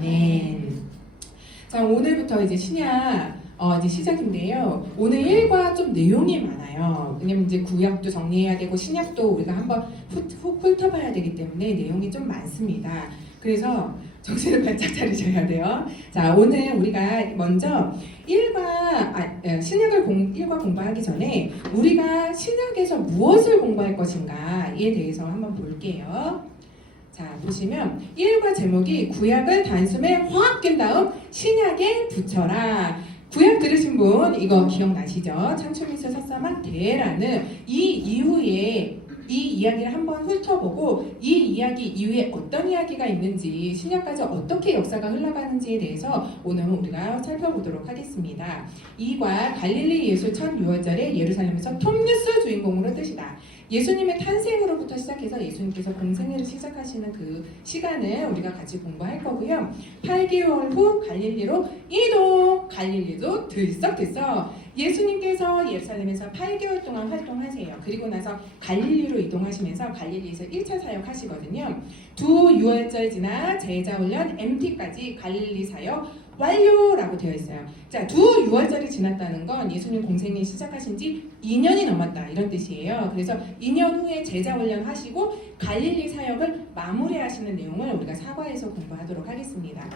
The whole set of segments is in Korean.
아멘. 자, 오늘부터 이제 신약 이제 시작인데요. 오늘 1과 좀 내용이 많아요. 왜냐면 이제 구약도 정리해야 되고 신약도 우리가 한번 훅 훑어봐야 되기 때문에 내용이 좀 많습니다. 그래서 정신을 바짝 차리셔야 돼요. 자, 오늘 우리가 먼저 1과 공부하기 전에 우리가 신약에서 무엇을 공부할 것인가에 대해서 한번 볼게요. 자, 보시면 1과 제목이 구약을 단숨에 확 깬 다음 신약에 붙여라. 구약 들으신 분 이거 기억나시죠? 창초미스 사사막 대라는 이 이후에 이 이야기를 한번 훑어보고 이 이야기 이후에 어떤 이야기가 있는지 신약까지 어떻게 역사가 흘러가는지에 대해서 오늘 우리가 살펴보도록 하겠습니다. 2과 갈릴리 예수 첫 유월절에 예루살렘에서 톱뉴스 주인공으로 뜨시다. 예수님의 탄생으로부터 시작해서 예수님께서 공생애를 시작하시는 그 시간을 우리가 같이 공부할 거고요. 8개월 후 갈릴리로 이동! 갈릴리도 들썩들썩 예수님께서 예루살렘에서 8개월 동안 활동하세요. 그리고 나서 갈릴리로 이동하시면서 갈릴리에서 1차 사역 하시거든요. 두 유월절 지나 제자훈련 MT까지 갈릴리 사역 완료라고 되어 있어요. 자, 두 유월절이 지났다는 건 예수님 공생이 시작하신 지 2년이 넘었다 이런 뜻이에요. 그래서 2년 후에 제자훈련 하시고 갈릴리 사역을 마무리하시는 내용을 우리가 사과에서 공부하도록 하겠습니다.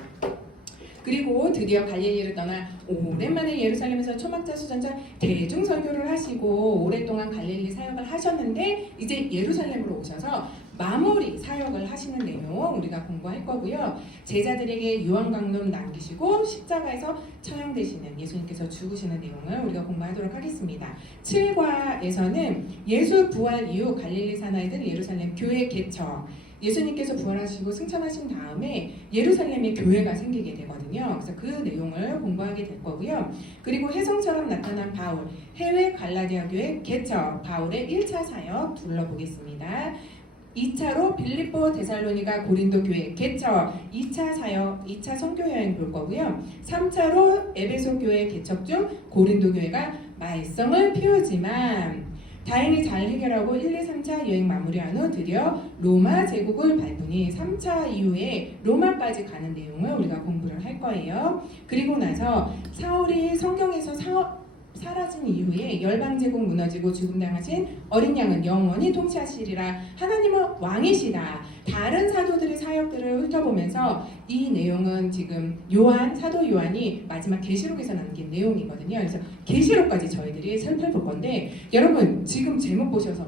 그리고 드디어 갈릴리를 떠나 오랜만에 예루살렘에서 초막자 수전자 대중설교를 하시고 오랫동안 갈릴리 사역을 하셨는데 이제 예루살렘으로 오셔서 마무리 사역을 하시는 내용 우리가 공부할 거고요. 제자들에게 유언강론 남기시고 십자가에서 처형되시는 예수님께서 죽으시는 내용을 우리가 공부하도록 하겠습니다. 7과에서는 예수 부활 이후 갈릴리 사나이들 예루살렘 교회 개척 예수님께서 부활하시고 승천하신 다음에 예루살렘에 교회가 생기게 되거든요. 그래서 그 내용을 공부하게 될 거고요. 그리고 혜성처럼 나타난 바울, 해외 갈라디아 교회 개척, 바울의 1차 사역 둘러보겠습니다. 2차로 빌립보 데살로니가 고린도 교회 개척, 2차 사역, 2차 선교 여행 볼 거고요. 3차로 에베소 교회 개척 중 고린도 교회가 말썽을 피우지만 다행히 잘 해결하고 1, 2, 3차 여행 마무리한 후 드디어 로마 제국을 밟으니 3차 이후에 로마까지 가는 내용을 우리가 공부를 할 거예요. 그리고 나서 사울이 성경에서 사라진 이후에 열방 제국 무너지고 죽음당하신 어린 양은 영원히 통치하시리라. 하나님은 왕이시다. 다른 사도들의 사역들을 훑어보면서 이 내용은 지금 사도 요한이 마지막 계시록에서 남긴 내용이거든요. 그래서 계시록까지 저희들이 살펴볼 건데 여러분 지금 제목 보셔서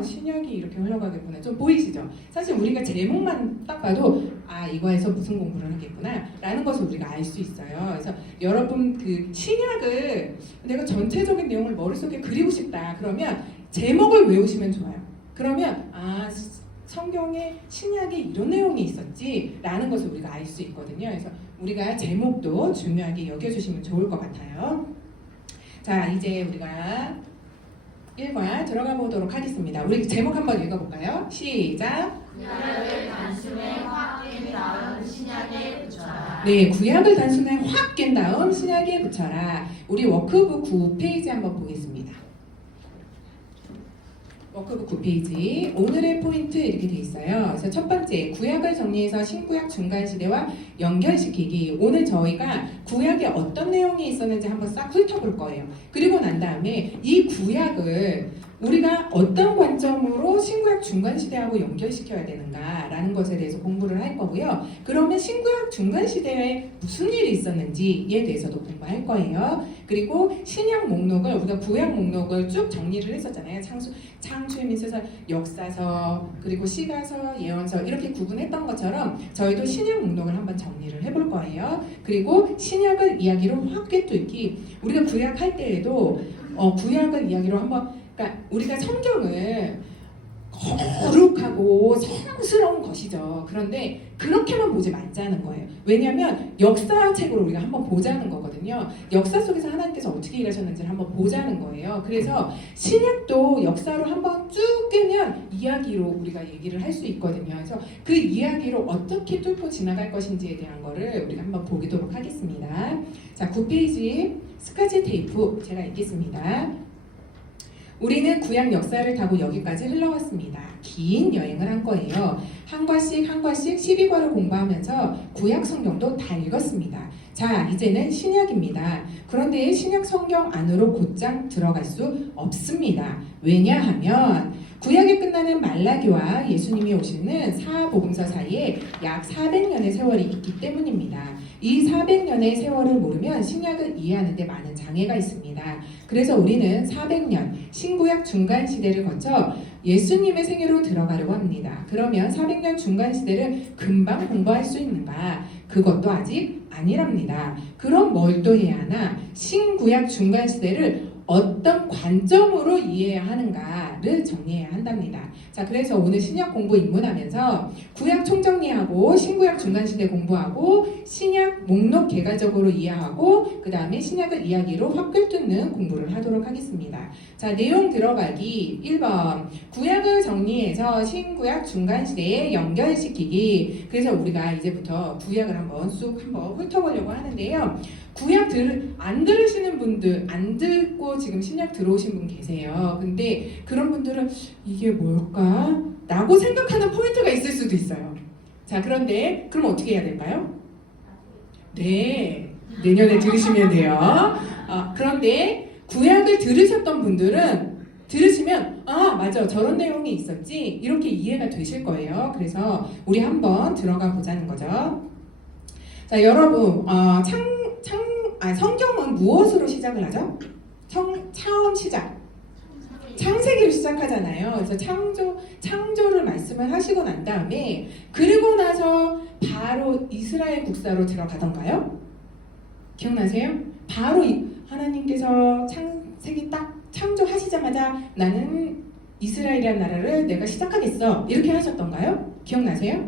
신약이 이렇게 흘러가겠구나 좀 보이시죠? 사실 우리가 제목만 딱 봐도 이거에서 무슨 공부를 하겠구나 라는 것을 우리가 알 수 있어요. 그래서 여러분 그 신약을 내가 전체적인 내용을 머릿속에 그리고 싶다 그러면 제목을 외우시면 좋아요. 그러면 성경에 신약에 이런 내용이 있었지 라는 것을 우리가 알 수 있거든요. 그래서 우리가 제목도 중요하게 여겨주시면 좋을 것 같아요. 자, 이제 우리가 1과 들어가 보도록 하겠습니다. 우리 제목 한번 읽어볼까요? 시작! 구약을 단숨에 확 깬 다음 신약에 붙여라. 네, 구약을 단숨에 확 깬 다음 신약에 붙여라. 우리 워크북 9페이지 한번 보겠습니다. 워크북 9페이지 오늘의 포인트 이렇게 돼 있어요. 그래서 첫 번째 구약을 정리해서 신구약 중간시대와 연결시키기. 오늘 저희가 구약에 어떤 내용이 있었는지 한번 싹 훑어볼 거예요. 그리고 난 다음에 이 구약을 우리가 어떤 관점으로 신구약 중간시대하고 연결시켜야 되는가 라는 것에 대해서 공부를 할 거고요. 그러면 신구약 중간시대에 무슨 일이 있었는지에 대해서도 공부할 거예요. 그리고 신약 목록을 우리가 구약 목록을 쭉 정리를 했었잖아요. 창조의 미서서, 역사서, 그리고 시가서, 예언서 이렇게 구분했던 것처럼 저희도 신약 목록을 한번 정리를 해볼 거예요. 그리고 신약을 이야기로 확 꿰뚫기. 우리가 구약 할 때에도 구약을 이야기로 한번 그러니까 우리가 성경을 거룩하고 성스러운 것이죠. 그런데 그렇게만 보지 말자는 거예요. 왜냐하면 역사책으로 우리가 한번 보자는 거거든요. 역사 속에서 하나님께서 어떻게 일하셨는지를 한번 보자는 거예요. 그래서 신약도 역사로 한번 쭉 끄면 이야기로 우리가 얘기를 할 수 있거든요. 그래서 그 이야기로 어떻게 뚫고 지나갈 것인지에 대한 거를 우리가 한번 보도록 하겠습니다. 자, 9페이지 스카치 테이프 제가 읽겠습니다. 우리는 구약 역사를 타고 여기까지 흘러왔습니다. 긴 여행을 한 거예요. 한 과씩 한 과씩 12과를 공부하면서 구약 성경도 다 읽었습니다. 자, 이제는 신약입니다. 그런데 신약 성경 안으로 곧장 들어갈 수 없습니다. 왜냐하면 구약이 끝나는 말라기와 예수님이 오시는 사복음서 사이에 약 400년의 세월이 있기 때문입니다. 이 400년의 세월을 모르면 신약을 이해하는 데 많은 장애가 있습니다. 그래서 우리는 400년 신구약 중간 시대를 거쳐 예수님의 생애로 들어가려고 합니다. 그러면 400년 중간 시대를 금방 공부할 수 있는가? 그것도 아직 아니랍니다. 그럼 뭘 또 해야 하나? 신구약 중간 시대를 어떤 관점으로 이해해야 하는가를 정리해야 한답니다. 자, 그래서 오늘 신약 공부 입문하면서 구약 총정리하고 신구약 중간시대 공부하고 신약 목록 개괄적으로 이해하고 그 다음에 신약을 이야기로 확 꿰뚫는 공부를 하도록 하겠습니다. 자, 내용 들어가기 1번 구약을 정리해서 신구약 중간시대에 연결시키기. 그래서 우리가 이제부터 구약을 한번 훑어보려고 하는데요. 구약 안 들으시는 분들, 안 듣고 지금 신약 들어오신 분 계세요. 근데 그런 분들은 이게 뭘까? 라고 생각하는 포인트가 있을 수도 있어요. 자, 그런데 그럼 어떻게 해야 될까요? 네, 내년에 들으시면 돼요. 그런데 구약을 들으셨던 분들은 들으시면 맞아, 저런 내용이 있었지, 이렇게 이해가 되실 거예요. 그래서 우리 한번 들어가 보자는 거죠. 자, 여러분, 성경은 무엇으로 시작을 하죠? 처음 시작. 창세기로 시작하잖아요. 그래서 창조를 말씀을 하시고 난 다음에 그리고 나서 바로 이스라엘 국사로 들어가던가요? 기억나세요? 바로 하나님께서 창세기 딱 창조하시자마자 나는 이스라엘이라는 나라를 내가 시작하겠어, 이렇게 하셨던가요? 기억나세요?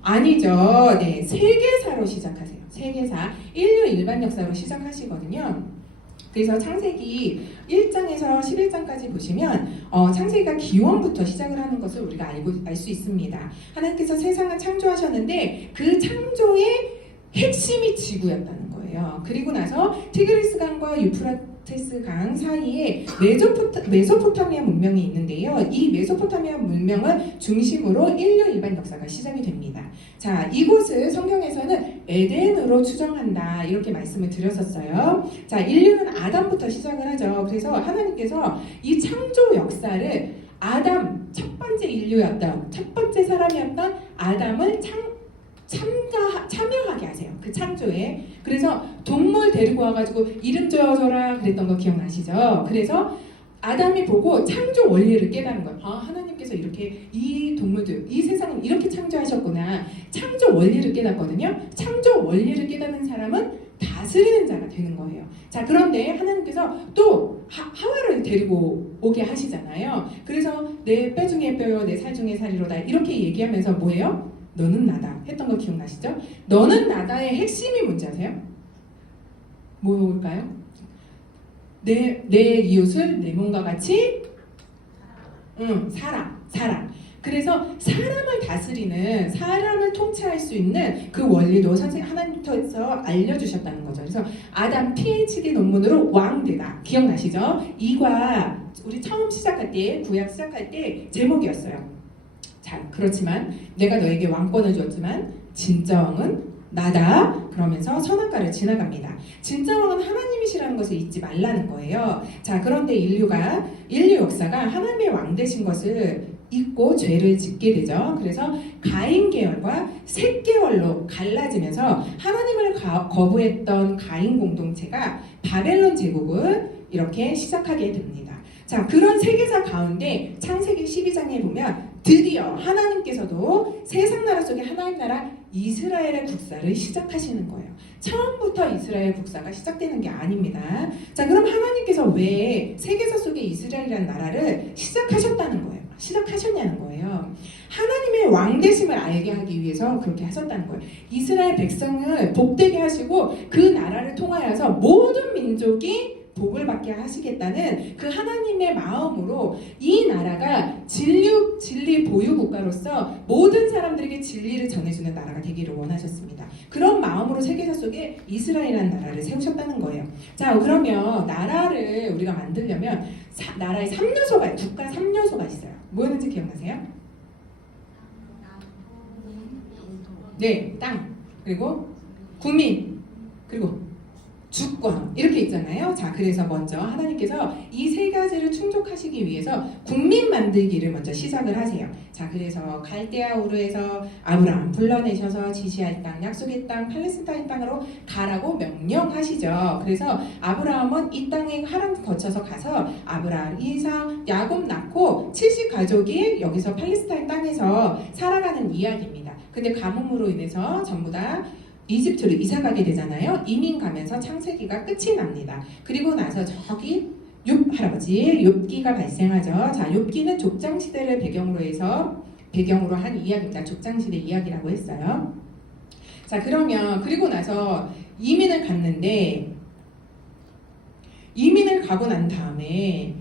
아니죠. 네, 세계사로 시작하세요. 세계사, 인류 일반 역사로 시작하시거든요. 그래서 창세기 1장에서 11장까지 보시면 창세기가 기원부터 시작을 하는 것을 우리가 알 수 있습니다. 하나님께서 세상을 창조하셨는데 그 창조의 핵심이 지구였다는 거예요. 그리고 나서 티그리스 강과 유프라테스 강 사이에 메소포타미아 문명이 있는데요. 이 메소포타미아 문명을 중심으로 인류 일반 역사가 시작이 됩니다. 자, 이곳을 성경에서는 에덴으로 추정한다, 이렇게 말씀을 드렸었어요. 자, 인류는 아담부터 시작을 하죠. 그래서 하나님께서 이 창조 역사를 아담, 첫 번째 인류였던, 첫 번째 사람이었던 아담을 참여하게 하세요. 그 창조에. 그래서 동물 데리고 와가지고 이름 지어줘라 그랬던 거 기억나시죠? 그래서 아담이 보고 창조 원리를 깨닫는 거예요. 하나님께서 이렇게 이 동물들, 이 세상은 이렇게 창조하셨구나. 창조 원리를 깨닫거든요. 창조 원리를 깨닫는 사람은 다스리는 자가 되는 거예요. 자, 그런데 하나님께서 또 하와를 데리고 오게 하시잖아요. 그래서 내 뼈 중에 뼈요, 내 살 중에 살이로다, 이렇게 얘기하면서 뭐예요? 너는 나다 했던 거 기억나시죠? 너는 나다의 핵심이 뭔지 아세요? 뭘까요? 내 이웃을 내 몸과 같이 사랑. 그래서 사람을 다스리는, 사람을 통치할 수 있는 그 원리도 하나님께서 알려주셨다는 거죠. 그래서 아담 PhD 논문으로 왕되다, 기억나시죠? 이과 우리 처음 시작할 때, 구약 시작할 때 제목이었어요. 자, 그렇지만 내가 너에게 왕권을 주었지만 진짜 왕은 나다. 그러면서 선악과를 지나갑니다. 진짜 왕은 하나님이시라는 것을 잊지 말라는 거예요. 자, 그런데 인류 역사가 하나님의 왕 되신 것을 잊고 죄를 짓게 되죠. 그래서 가인 계열과 셋 계열로 갈라지면서 하나님을 거부했던 가인 공동체가 바벨론 제국을 이렇게 시작하게 됩니다. 자, 그런 세계사 가운데 창세기 12장에 보면 드디어 하나님께서도 세상 나라 속에 하나님 나라 이스라엘의 국사를 시작하시는 거예요. 처음부터 이스라엘 국사가 시작되는 게 아닙니다. 자, 그럼 하나님께서 왜 세계사 속에 이스라엘이라는 나라를 시작하셨냐는 거예요. 하나님의 왕되심을 알게 하기 위해서 그렇게 하셨다는 거예요. 이스라엘 백성을 복되게 하시고 그 나라를 통하여서 모든 민족이 복을 받게 하시겠다는 그 하나님의 마음으로 이 나라가 진리 보유 국가로서 모든 사람들에게 진리를 전해주는 나라가 되기를 원하셨습니다. 그런 마음으로 세계사 속에 이스라엘이라는 나라를 세우셨다는 거예요. 자, 그러면 나라를 우리가 만들려면 나라의 3요소가, 국가 3요소가 있어요. 뭐였는지 기억나세요? 네, 땅, 그리고 국민, 그리고 주권 이렇게 있잖아요. 자, 그래서 먼저 하나님께서 이 세 가지를 충족하시기 위해서 국민 만들기를 먼저 시작을 하세요. 자, 그래서 갈대아 우르에서 아브라함 불러내셔서 지시할 땅, 약속의 땅, 팔레스타인 땅으로 가라고 명령하시죠. 그래서 아브라함은 이 땅에 하람 거쳐서 가서 아브라함, 이삭, 야곱 낳고 70 가족이 여기서 팔레스타인 땅에서 살아가는 이야기입니다. 근데 가뭄으로 인해서 전부 다 이집트로 이사 가게 되잖아요. 이민 가면서 창세기가 끝이 납니다. 그리고 나서 저기 할아버지 욥기가 발생하죠. 자, 욥기는 족장 시대를 배경으로 한 이야기입니다. 족장 시대 이야기라고 했어요. 자, 그러면 그리고 나서 이민을 갔는데 이민을 가고 난 다음에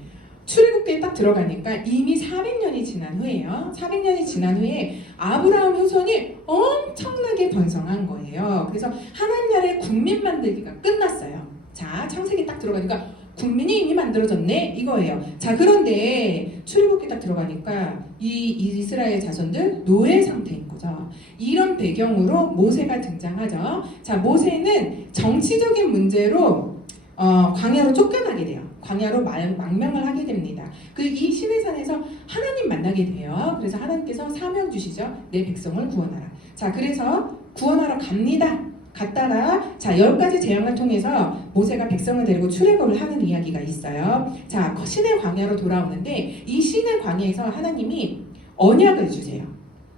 출애굽기에 딱 들어가니까 이미 400년이 지난 후에요. 400년이 지난 후에 아브라함 후손이 엄청나게 번성한 거예요. 그래서 하나님 나라의 국민 만들기가 끝났어요. 자, 창세기 딱 들어가니까 국민이 이미 만들어졌네 이거예요. 자, 그런데 출애굽기 딱 들어가니까 이 이스라엘 자손들 노예 상태인 거죠. 이런 배경으로 모세가 등장하죠. 자, 모세는 정치적인 문제로 광야로 쫓겨나게 돼요. 광야로 망명을 하게 됩니다. 이 시내산에서 하나님 만나게 돼요. 그래서 하나님께서 사명 주시죠. 내 백성을 구원하라. 자, 그래서 구원하러 갑니다. 갔다가 자, 10가지 재앙을 통해서 모세가 백성을 데리고 출애굽을 하는 이야기가 있어요. 자, 시내 광야로 돌아오는데 이 시내 광야에서 하나님이 언약을 주세요.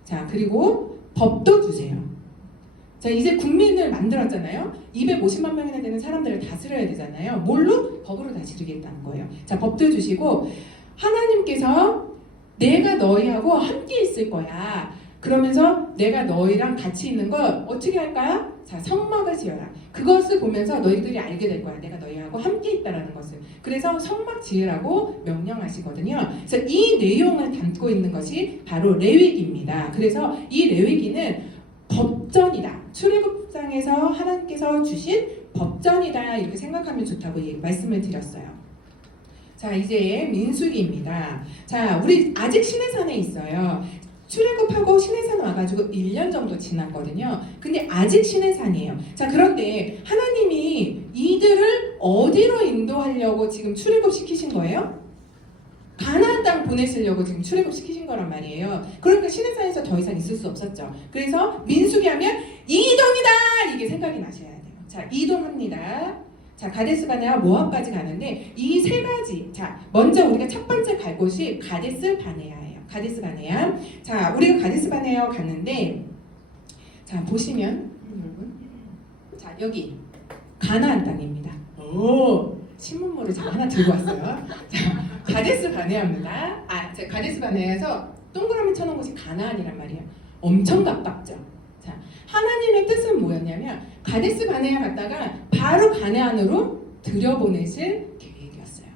자, 그리고 법도 주세요. 자, 이제 국민을 만들었잖아요. 250만 명이나 되는 사람들을 다스려야 되잖아요. 뭘로? 법으로 다스리겠다는 거예요. 자, 법도 주시고 하나님께서 내가 너희하고 함께 있을 거야. 그러면서 내가 너희랑 같이 있는 걸 어떻게 할까? 자, 성막을 지어라. 그것을 보면서 너희들이 알게 될 거야. 내가 너희하고 함께 있다라는 것을. 그래서 성막 지으라고 명령하시거든요. 그래서 이 내용을 담고 있는 것이 바로 레위기입니다. 그래서 이 레위기는 법전이다. 출애굽장에서 하나님께서 주신 법전이다. 이렇게 생각하면 좋다고 말씀을 드렸어요. 자, 이제 민수기입니다. 자, 우리 아직 시내산에 있어요. 출애굽하고 시내산 와가지고 1년 정도 지났거든요. 근데 아직 시내산이에요. 자, 그런데 하나님이 이들을 어디로 인도하려고 지금 출애굽 시키신 거예요? 가나안 땅 보내시려고 지금 출애굽 시키신 거란 말이에요. 그러니까 시내산에서 더 이상 있을 수 없었죠. 그래서 민수기 하면 이동이다! 이게 생각이 나셔야 돼요. 자, 이동합니다. 자, 가데스 바네아 모압까지 가는데 이 세 가지. 자, 먼저 우리가 첫 번째 갈 곳이 가데스 바네아예요. 가데스 바네아. 자, 우리가 가데스 바네아 갔는데 자, 보시면 여러분. 자, 여기 가나안 땅입니다. 오! 신문물을 제가 하나 들고 왔어요. 자, 가데스 바네아입니다. 가데스 바네아에서 동그라미 쳐놓은 곳이 가나안이란 말이에요. 엄청 가깝죠. 자, 하나님의 뜻은 뭐였냐면 가데스 바네아 갔다가 바로 가나안으로 들여보내실 계획이었어요.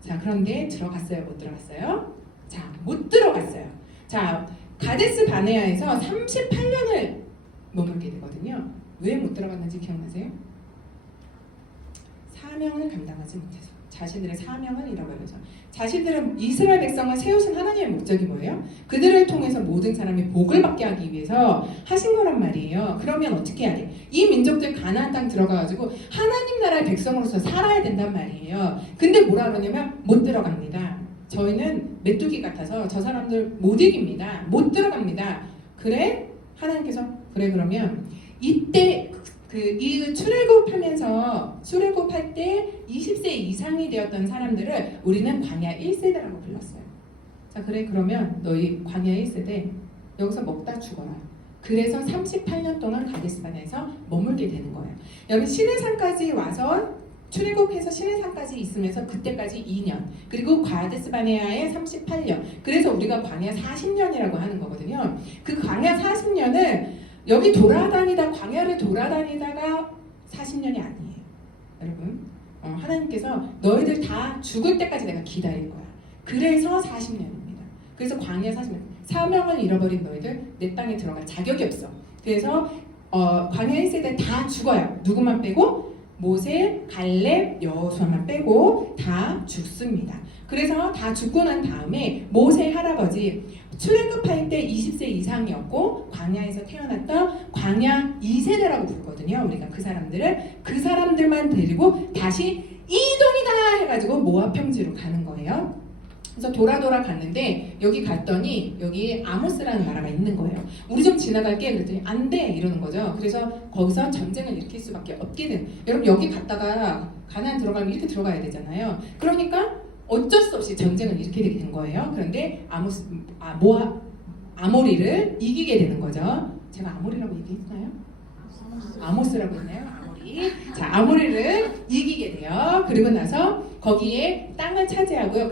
자, 그런데 들어갔어요? 못 들어갔어요? 자, 못 들어갔어요. 자, 가데스 바네아에서 38년을 머물게 되거든요. 왜 못 들어갔는지 기억나세요? 사명을 감당하지 못해서. 자신들의 사명을 잃어버려서. 자신들은 이스라엘 백성을 세우신 하나님의 목적이 뭐예요? 그들을 통해서 모든 사람이 복을 받게 하기 위해서 하신 거란 말이에요. 그러면 어떻게 해야 돼? 이 민족들 가나안 땅 들어가가지고 하나님 나라의 백성으로서 살아야 된단 말이에요. 근데 뭐라 그러냐면 못 들어갑니다. 저희는 메뚜기 같아서 저 사람들 못 이깁니다. 못 들어갑니다. 그래? 하나님께서 그래 그러면 이때 이 출애굽할 때 20세 이상이 되었던 사람들을 우리는 광야 1세대라고 불렀어요. 자, 그래 그러면 너희 광야 1세대 여기서 먹다 죽어라. 그래서 38년 동안 가데스 바네아에서 머물게 되는 거예요. 여러분 시내산까지 와서 출애굽해서 시내산까지 있으면서 그때까지 2년 그리고 가데스 바네아에 38년 그래서 우리가 광야 40년이라고 하는 거거든요. 그 광야 40년을 여기 광야를 돌아다니다가 40년이 아니에요. 여러분 하나님께서 너희들 다 죽을 때까지 내가 기다릴 거야. 그래서 40년입니다. 그래서 광야 40년. 사명을 잃어버린 너희들 내 땅에 들어갈 자격이 없어. 그래서 광야 1세대 다 죽어요. 누구만 빼고? 모세, 갈렙, 여호수아만 빼고 다 죽습니다. 그래서 다 죽고 난 다음에 모세 할아버지 출애굽할 때 20세 이상이었고 광야에서 태어났던 광야 2세대라고 부르거든요. 우리가 그 사람들만 데리고 다시 이동이다 해가지고 모압 평지로 가는 거예요. 그래서 돌아 갔는데 여기 갔더니 여기 아모스라는 나라가 있는 거예요. 우리 좀 지나갈게 그랬더니 안 돼 이러는 거죠. 그래서 거기서 전쟁을 일으킬 수밖에 없게 된. 여러분 여기 갔다가 가나안 들어가면 이렇게 들어가야 되잖아요. 그러니까 어쩔 수 없이 전쟁을 일으키게 된 거예요. 그런데 아모리를 이기게 되는 거죠. 제가 아모리라고 얘기했나요? 아모스라고 했나요? 아모리. 자, 아모리를 이기게 돼요. 그리고 나서 거기에 땅을 차지하고요.